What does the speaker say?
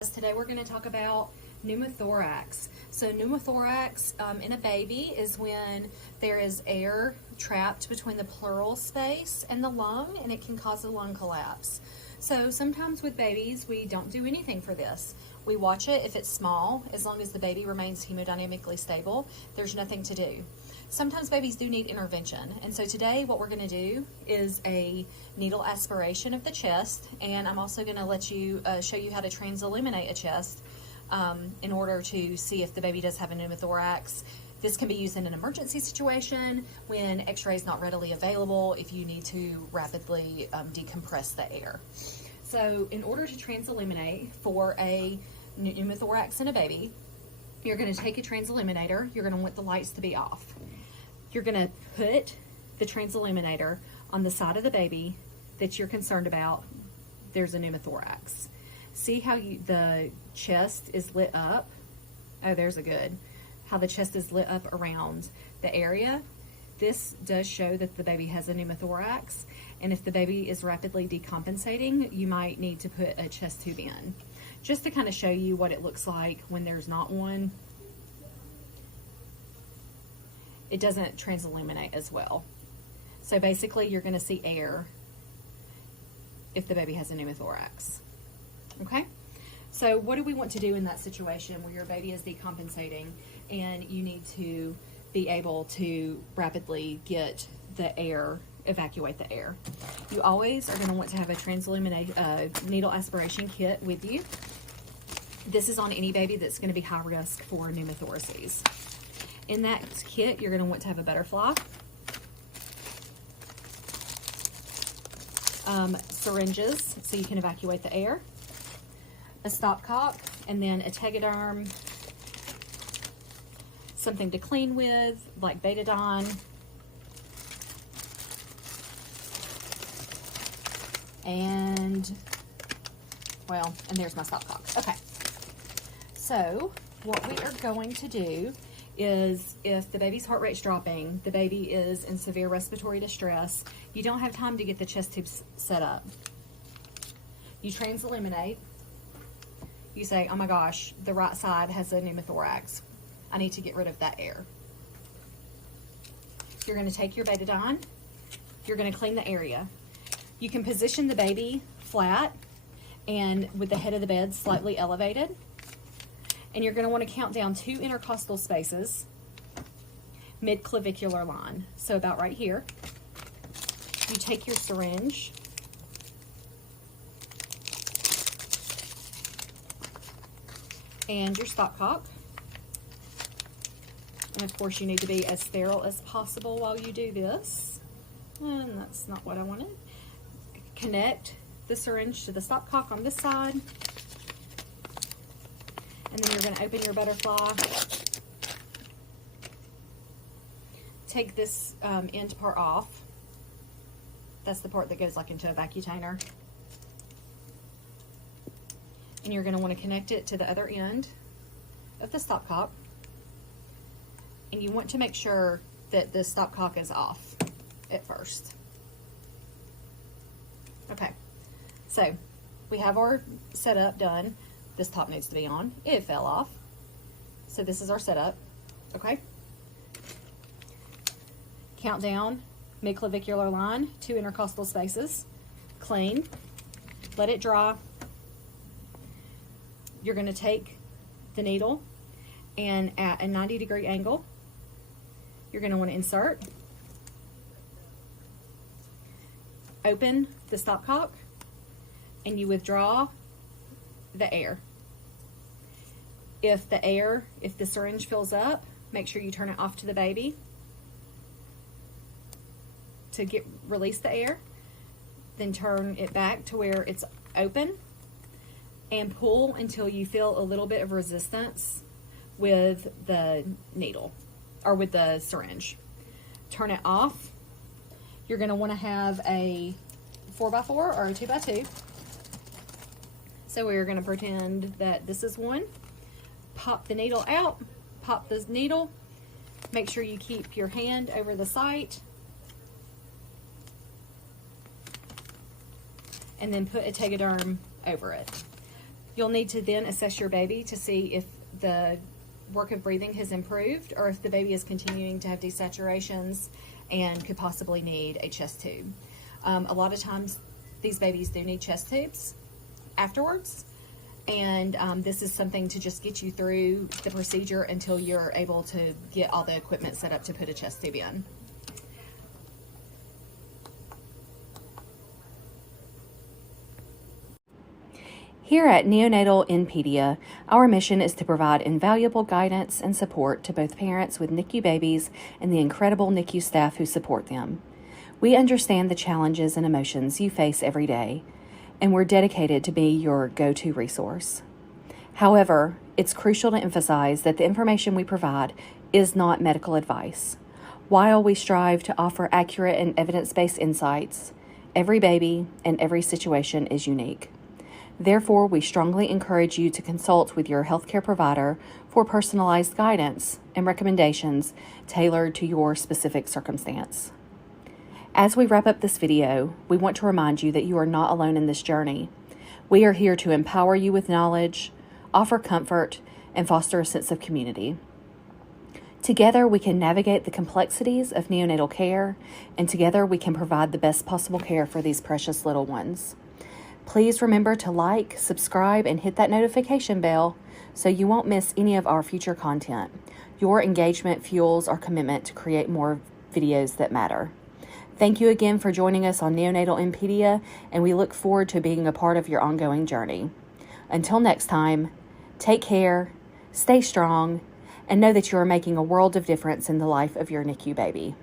Today we're going to talk about pneumothorax. So pneumothorax in a baby is when there is air trapped between the pleural space and the lung, and it can cause a lung collapse. So sometimes with babies we don't do anything for this. We watch it if it's small. As long as the baby remains hemodynamically stable, there's nothing to do. Sometimes babies do need intervention, and so today what we're going to do is a needle aspiration of the chest, and I'm also going to let you show you how to transilluminate a chest in order to see if the baby does have a pneumothorax. This can be used in an emergency situation when x-ray is not readily available, if you need to rapidly decompress the air. So in order to transilluminate for a pneumothorax in a baby, you're going to take a transilluminator. You're going to want the lights to be off. You're going to put the transilluminator on the side of the baby that you're concerned about there's a pneumothorax. See how the chest is lit up? Oh, there's a good. How the chest is lit up around the area. This does show that the baby has a pneumothorax, and if the baby is rapidly decompensating, you might need to put a chest tube in. Just to kind of show you what it looks like when there's not one. It doesn't transilluminate as well. So basically you're going to see air if the baby has a pneumothorax. Okay? So what do we want to do in that situation where your baby is decompensating and you need to be able to rapidly get the air, evacuate the air? You always are going to want to have a transilluminate needle aspiration kit with you. This is on any baby that's going to be high risk for pneumothoraces. In that kit, you're going to want to have a butterfly, syringes so you can evacuate the air, a stopcock, and then a tegaderm, something to clean with, like betadine, and there's my stopcock. Okay, so what we are going to do is, if the baby's heart rate's dropping, the baby is in severe respiratory distress, you don't have time to get the chest tubes set up. You transilluminate. You say, oh my gosh, the right side has a pneumothorax. I need to get rid of that air. You're going to take your betadine. You're going to clean the area. You can position the baby flat and with the head of the bed slightly elevated. And you're going to want to count down 2 intercostal spaces, mid-clavicular line. So about right here. You take your syringe, and your stopcock. And of course you need to be as sterile as possible while you do this. And that's not what I wanted. Connect the syringe to the stopcock on this side. And then you're going to open your butterfly. Take this end part off. That's the part that goes like into a vacutainer. And you're going to want to connect it to the other end of the stopcock. And you want to make sure that the stopcock is off at first. Okay, so we have our setup done. This top needs to be on. It fell off. So this is our setup. Okay. Count down, mid-clavicular line, 2 intercostal spaces. Clean. Let it dry. You're going to take the needle, and at a 90-degree angle, you're going to want to insert. Open the stopcock, and you withdraw the air. If the syringe fills up, make sure you turn it off to the baby to release the air. Then turn it back to where it's open and pull until you feel a little bit of resistance with the needle or with the syringe. Turn it off. You're going to want to have a 4x4 or a 2x2. So we're going to pretend that this is one. Pop the needle out, pop the needle, make sure you keep your hand over the site, and then put a tegaderm over it. You'll need to then assess your baby to see if the work of breathing has improved or if the baby is continuing to have desaturations and could possibly need a chest tube. A lot of times these babies do need chest tubes afterwards, and this is something to just get you through the procedure until you're able to get all the equipment set up to put a chest tube in. Here at Neonatal Inpedia, our mission is to provide invaluable guidance and support to both parents with NICU babies and the incredible NICU staff who support them. We understand the challenges and emotions you face every day, and we're dedicated to be your go-to resource. However, it's crucial to emphasize that the information we provide is not medical advice. While we strive to offer accurate and evidence-based insights, every baby and every situation is unique. Therefore, we strongly encourage you to consult with your healthcare provider for personalized guidance and recommendations tailored to your specific circumstance. As we wrap up this video, we want to remind you that you are not alone in this journey. We are here to empower you with knowledge, offer comfort, and foster a sense of community. Together, we can navigate the complexities of neonatal care, and together we can provide the best possible care for these precious little ones. Please remember to like, subscribe, and hit that notification bell so you won't miss any of our future content. Your engagement fuels our commitment to create more videos that matter. Thank you again for joining us on Neonatal Inpedia, and we look forward to being a part of your ongoing journey. Until next time, take care, stay strong, and know that you are making a world of difference in the life of your NICU baby.